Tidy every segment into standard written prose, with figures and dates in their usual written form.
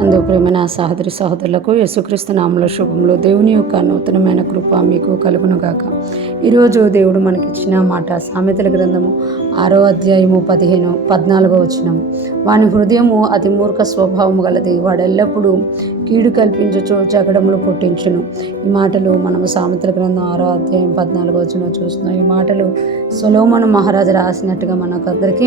ప్రియమైన సహోదరి సహోదరులకు యేసుక్రీస్తు నామములో శుభములు. దేవుని యొక్క నూతనమైన కృప మీకు కలుగునుగాక. ఈరోజు దేవుడు మనకిచ్చిన మాట సామెతల గ్రంథము 6వ అధ్యాయము 14వ వచనము. వాని హృదయము అతి మూర్ఖ స్వభావము గలది, వాడెల్లప్పుడూ కీడు కల్పించుచు జగడములు పుట్టించును. ఈ మాటలు మనము సామెతల గ్రంథం 6వ అధ్యాయం 14వ వచనం చూస్తున్నాం. ఈ మాటలు సొలొమోను మహారాజు రాసినట్టుగా మనకందరికీ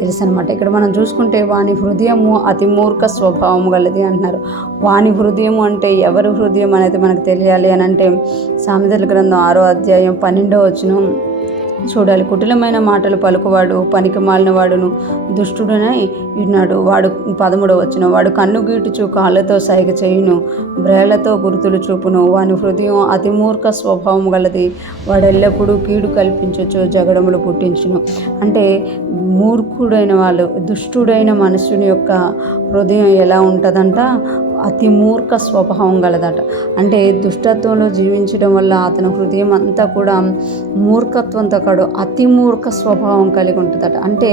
తెలుసు అనమాట. ఇక్కడ మనం చూసుకుంటే వాని హృదయము అతి మూర్ఖ స్వభావము గలది అంటున్నారు. వాని హృదయము అంటే ఎవరి హృదయం అనేది మనకు తెలియాలి అని అంటే సామెతల గ్రంథం 6వ అధ్యాయం 12వ వచనం చూడాలి. కుటిలమైన మాటలు పలుకువాడు పనికి మాలిన వాడును దుష్టుడనై ఉన్నాడు. వాడు 13వ వచనం, వాడు కన్ను గీటుచు కాళ్ళతో సైగ చేయును, బ్రేళ్లతో గుర్తులు చూపును. వాని హృదయం అతి మూర్ఖ స్వభావం గలది, వాడు ఎల్లప్పుడూ కీడు కల్పించచ్చు జగడములు పుట్టించును. అంటే మూర్ఖుడైన వాళ్ళు, దుష్టుడైన మనుషుని యొక్క హృదయం ఎలా ఉంటుందంట, అతి మూర్ఖ స్వభావం గలదట. అంటే దుష్టత్వంలో జీవించడం వల్ల అతని హృదయం అంతా కూడా మూర్ఖత్వంతో కాడు అతి మూర్ఖ స్వభావం కలిగి ఉంటుందట. అంటే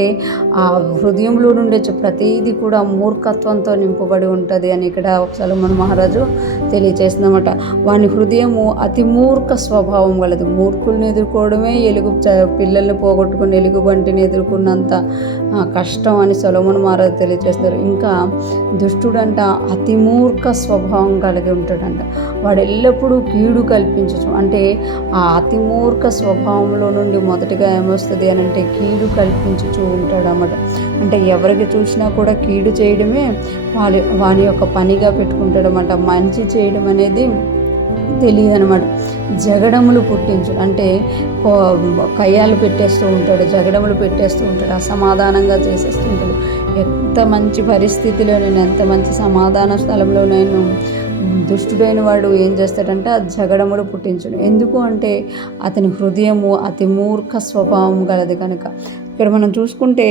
ఆ హృదయంలో నుండే ప్రతిదీ కూడా మూర్ఖత్వంతో నింపబడి ఉంటుంది అని ఇక్కడ సొలొమోను మహారాజు తెలియచేస్తుందన్నమాట. వాని హృదయము అతి మూర్ఖ స్వభావం గలదు. మూర్ఖుల్ని ఎదుర్కోవడమే పిల్లల్ని పోగొట్టుకుని ఎలుగుబంటిని ఎదుర్కొన్నంత కష్టం అని సొలొమోను మహారాజు తెలియజేస్తారు. ఇంకా దుష్టుడంట అతి మూర్ఖ స్వభావం కలిగి ఉంటాడంట. వాడు ఎల్లప్పుడూ కీడు కల్పించచ్చు. అంటే ఆ అతి మూర్ఖ స్వభావంలో నుండి మొదటిగా ఏమొస్తుంది అని అంటే కీడు కల్పించుచూ ఉంటాడు అన్నమాట. అంటే ఎవరికి చూసినా కూడా కీడు చేయడమే వాని యొక్క పనిగా పెట్టుకుంటాడు అన్నమాట. మంచి చేయడం అనేది తెలియదు అనమాట. జగడములు పుట్టించు అంటే కయ్యాలు పెట్టేస్తూ ఉంటాడు, జగడములు పెట్టేస్తూ ఉంటాడు, అసమాధానంగా చేసేస్తూ ఉంటాడు. ఎంత మంచి పరిస్థితిలో నేను, ఎంత మంచి సమాధాన స్థలంలో నేను, దుష్టుడైన వాడు ఏం చేస్తాడంట, జగడములు పుట్టించును. ఎందుకు అంటే అతని హృదయము అతి మూర్ఖ స్వభావం గలది కనుక. ఇక్కడ మనం చూసుకుంటే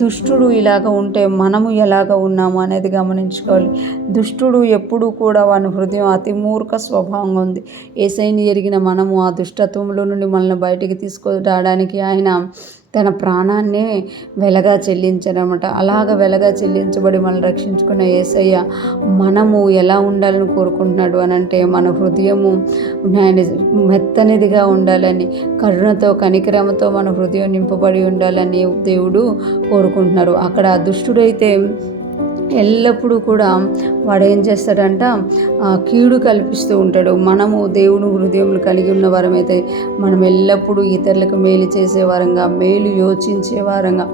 దుష్టుడు ఇలాగ ఉంటే మనము ఎలాగ ఉన్నాము అనేది గమనించుకోవాలి. దుష్టుడు ఎప్పుడూ కూడా వాని హృదయం అతి మూర్ఖ స్వభావంగా ఉంది. యేసయ్యని ఎరిగిన మనము ఆ దుష్టత్వంలో నుండి మనల్ని బయటికి తీసుకురావడానికి ఆయన తన ప్రాణాన్ని వెలగా చెల్లించారన్నమాట. అలాగ వెలగా చెల్లించబడి మనల్ని రక్షించుకున్న యేసయ్య మనము ఎలా ఉండాలని కోరుకుంటున్నాడు అని అంటే మన హృదయము మెత్తనిదిగా ఉండాలని, కరుణతో కనికరమతో మన హృదయం నింపబడి ఉండాలని దేవుడు కోరుకుంటున్నారు. అక్కడ దుష్టుడైతే ఎల్లప్పుడూ కూడా వాడు ఏం చేస్తాడంట, కీడు కల్పిస్తూ ఉంటాడు. మనము దేవుని హృదయములు కలిగి ఉన్న వారమైతే మనం ఎల్లప్పుడూ ఇతరులకు మేలు చేసేవారంగా, మేలు యోచించేవారంగా,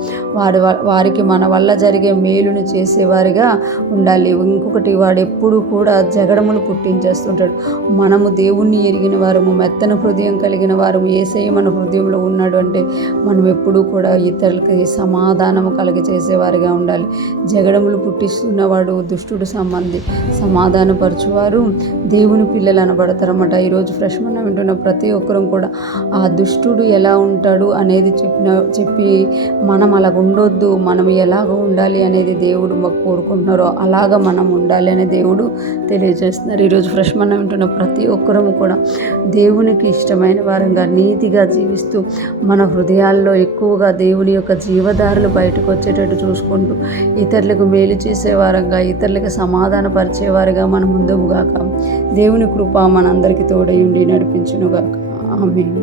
వారికి మన వల్ల జరిగే మేలును చేసేవారిగా ఉండాలి. ఇంకొకటి, వాడు ఎప్పుడు కూడా జగడములు పుట్టించేస్తుంటాడు. మనము దేవుణ్ణి ఎరిగిన వారము, మెత్తన హృదయం కలిగిన వారము, యేసయ్య మన హృదయంలో ఉన్నాడు అంటే మనం ఎప్పుడూ కూడా ఇతరులకి సమాధానము కలిగి చేసేవారిగా ఉండాలి. జగడములు పుట్టిస్తున్నవాడు దుష్టుడు సమాధానపరచువారు దేవుని పిల్లలు అనబడతారన్నమాట. ఈరోజు ఫ్రెష్ మనం వింటున్న ప్రతి ఒక్కరూ కూడా ఆ దుష్టుడు ఎలా ఉంటాడు అనేది చెప్పి మనం అలాగ ఉండొద్దు, మనం ఎలాగ ఉండాలి అనేది దేవుడు మాకు కోరుకుంటున్నారో అలాగ మనం ఉండాలి అని దేవుడు తెలియజేస్తున్నారు. ఈరోజు ఫ్రెష్ మనం వింటున్న ప్రతి ఒక్కరము కూడా దేవునికి ఇష్టమైన వారంగా నీతిగా జీవిస్తూ మన హృదయాల్లో ఎక్కువగా దేవుని యొక్క జీవదారులు బయటకు వచ్చేటట్టు చూసుకుంటూ ఇతరులకు మేలు చేసేవారంగా, ఇతరులకు సమాధానపరిచేవారుగా మనం ముందుగాక. దేవుని కృప మనందరికీ తోడై ఉండి నడిపించునుగాక. ఆమేన్.